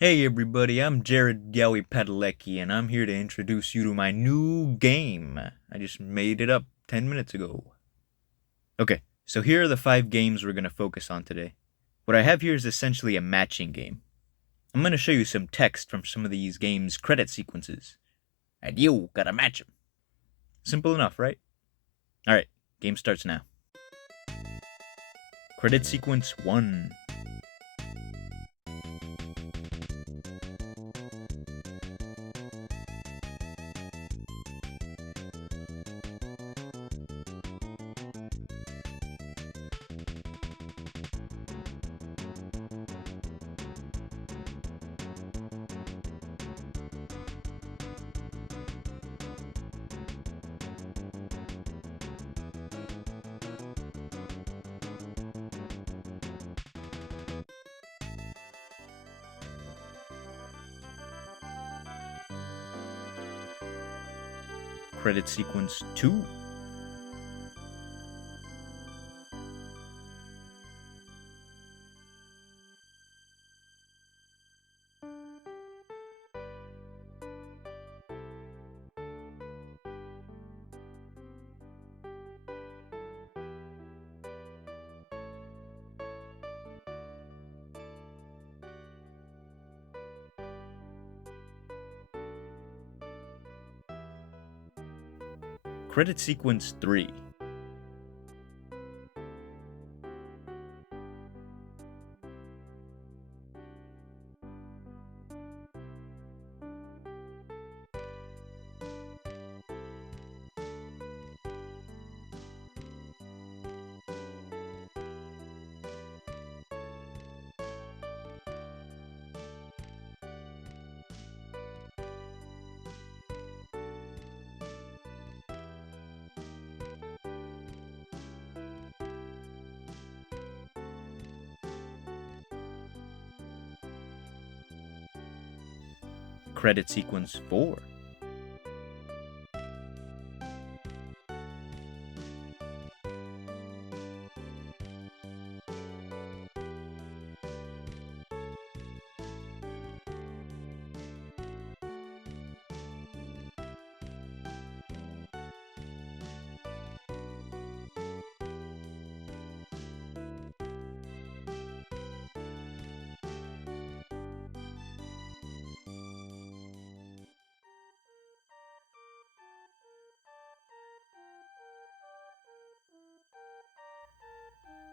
Hey everybody, I'm Jared Yowie Padalecki, and I'm here to introduce you to my new game. I just made it up 10 minutes ago. Okay, so here are the 5 games we're going to focus on today. What I have here is essentially a matching game. I'm going to show you some text from some of these games' credit sequences, and you gotta match them. Simple enough, right? Alright, game starts now. Credit sequence 1. Credit sequence 2. Credit sequence 3. Credit sequence 4.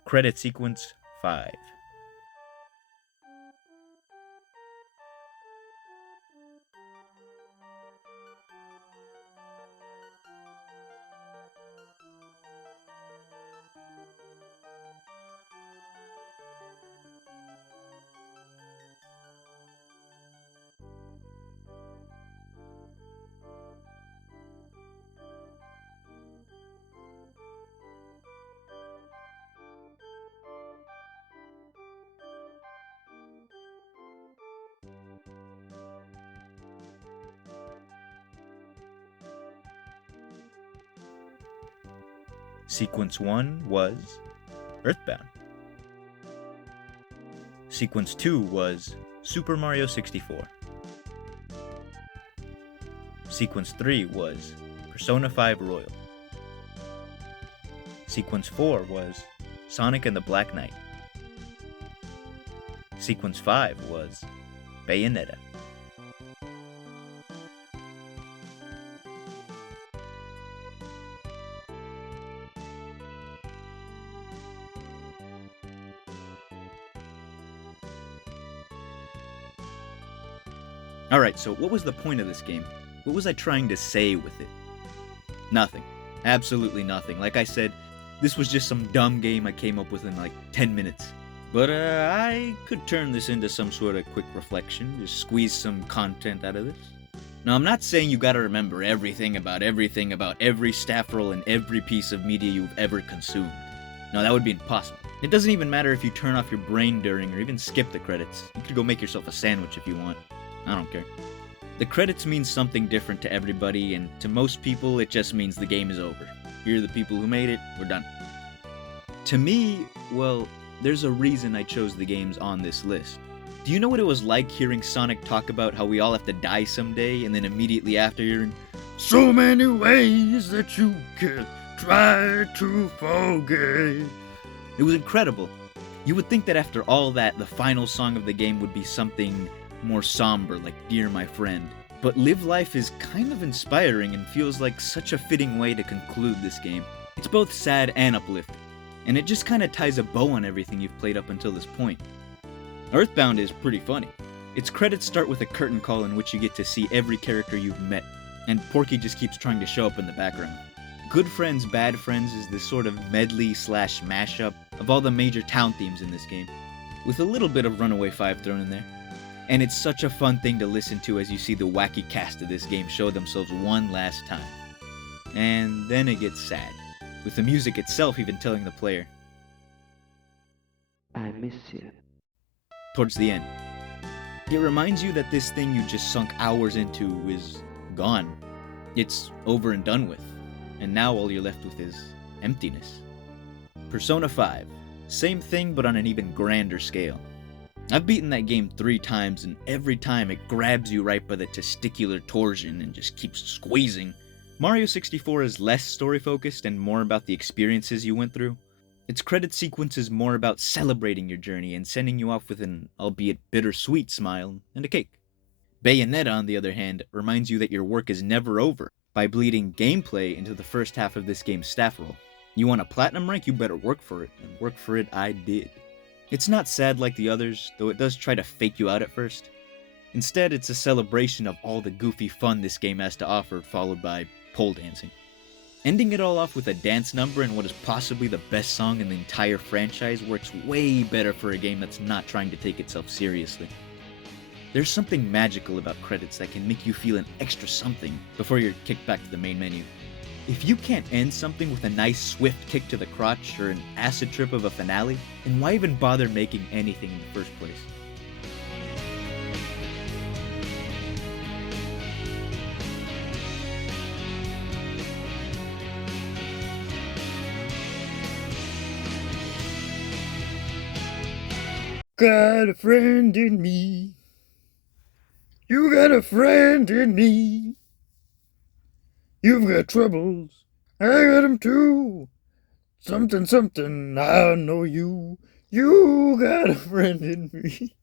Credit sequence 5. Sequence 1 was Earthbound. Sequence 2 was Super Mario 64. Sequence 3 was Persona 5 Royal. Sequence 4 was Sonic and the Black Knight. Sequence 5 was Bayonetta. Alright, so what was the point of this game? What was I trying to say with it? Nothing. Absolutely nothing. Like I said, this was just some dumb game I came up with in like 10 minutes. But I could turn this into some sort of quick reflection, just squeeze some content out of this. Now, I'm not saying you gotta remember everything about every staff roll and every piece of media you've ever consumed. No, that would be impossible. It doesn't even matter if you turn off your brain during or even skip the credits. You could go make yourself a sandwich if you want. I don't care. The credits mean something different to everybody, and to most people, it just means the game is over. Here are the people who made it, we're done. To me, well, there's a reason I chose the games on this list. Do you know what it was like hearing Sonic talk about how we all have to die someday, and then immediately after hearing, So many ways that you can try to forget. it was incredible. You would think that after all that, the final song of the game would be something more somber, like Dear My Friend. But Live Life is kind of inspiring and feels like such a fitting way to conclude this game. It's both sad and uplifting, and it just kind of ties a bow on everything you've played up until this point. Earthbound is pretty funny. Its credits start with a curtain call in which you get to see every character you've met, and Porky just keeps trying to show up in the background. Good Friends, Bad Friends is this sort of medley/slash mashup of all the major town themes in this game, with a little bit of Runaway 5 thrown in there. And it's such a fun thing to listen to as you see the wacky cast of this game show themselves one last time. And then it gets sad, with the music itself even telling the player, I miss you. towards the end. It reminds you that this thing you just sunk hours into is gone. It's over and done with, and now all you're left with is emptiness. Persona 5. Same thing, but on an even grander scale. I've beaten that game 3 times, and every time it grabs you right by the testicular torsion and just keeps squeezing. Mario 64 is less story-focused and more about the experiences you went through. Its credit sequence is more about celebrating your journey and sending you off with an, albeit bittersweet, smile and a cake. Bayonetta, on the other hand, reminds you that your work is never over by bleeding gameplay into the first half of this game's staff roll. You want a platinum rank, you better work for it, and work for it I did. It's not sad like the others, though it does try to fake you out at first. Instead, it's a celebration of all the goofy fun this game has to offer, followed by pole dancing. Ending it all off with a dance number and what is possibly the best song in the entire franchise works way better for a game that's not trying to take itself seriously. There's something magical about credits that can make you feel an extra something before you're kicked back to the main menu. If you can't end something with a nice swift kick to the crotch or an acid trip of a finale, then why even bother making anything in the first place? Got a friend in me. You got a friend in me. You've got troubles. I got 'em too. Something, something, I know you. You got a friend in me.